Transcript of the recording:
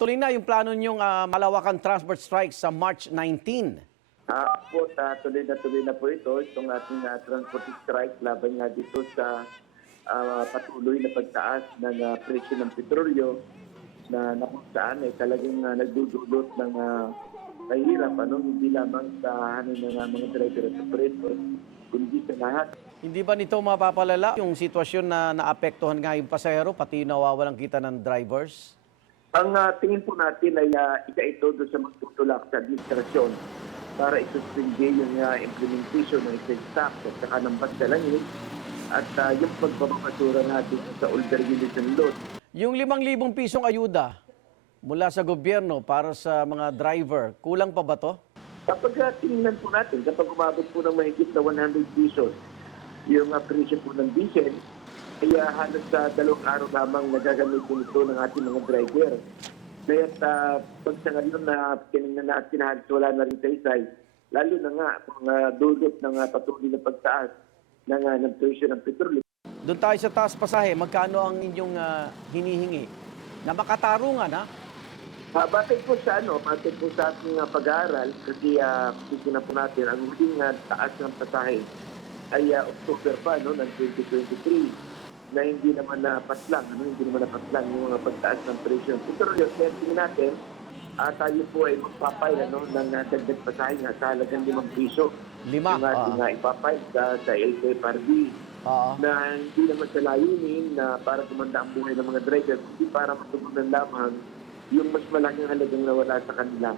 Tuloy na yung plano niyong malawakang transport strike sa March 19. Po, tuloy na po ito. Itong ating transport strike laban nga dito sa patuloy na pagtaas ng presyo ng petrolyo na kung saan ay talagang nagdudulot ng kahirap, hindi lamang sa hanin ng mga driver at operator, kundi sa lahat. Hindi ba nito mapapalala yung sitwasyon na naapektuhan nga yung pasahero, pati nawawalang kita ng drivers? Ang tingin po natin ay isa ito doon sa magtutulak sa administrasyon para isuspindi yung implementation ng excise tax at saka ng pasalangin at yung pagbabakasura natin sa older units and load. Yung 5,000 pisong ayuda mula sa gobyerno para sa mga driver, kulang pa ba to? Kapag tingnan po natin, kapag umabot po ng mahigit na 100 pesos yung presyo po ng diesel, ay halos sa 2 araw lamang nagagamitin ito ng ating mga driver. Kaya pag sa ngayon na tinignan natin halos wala na rin saysay, lalo na nga kung dulot ng patuloy na pagtaas ng presyo ng petrolyo. Doon tayo sa taas pasahe, magkano ang inyong hinihingi? Na makatarungan, ha? Batay po sa ating pag-aaral, kasi titignan po natin, ang huling taas ng pasahe ay October pa ng 2023 na hindi naman napaslang, yung mga pagtaas ng presyo ng petrolyo. Kaya tingnan natin, tayo po ay magpapay ng dagdag pasahe nga sa halagang 5 piso. 5? Yung ating ipapay sa LTFRB. Na hindi naman sa layunin na para kumanda ang buhay ng mga driver, hindi para matugunan lamang yung mas malaking halagang nawala sa kanila.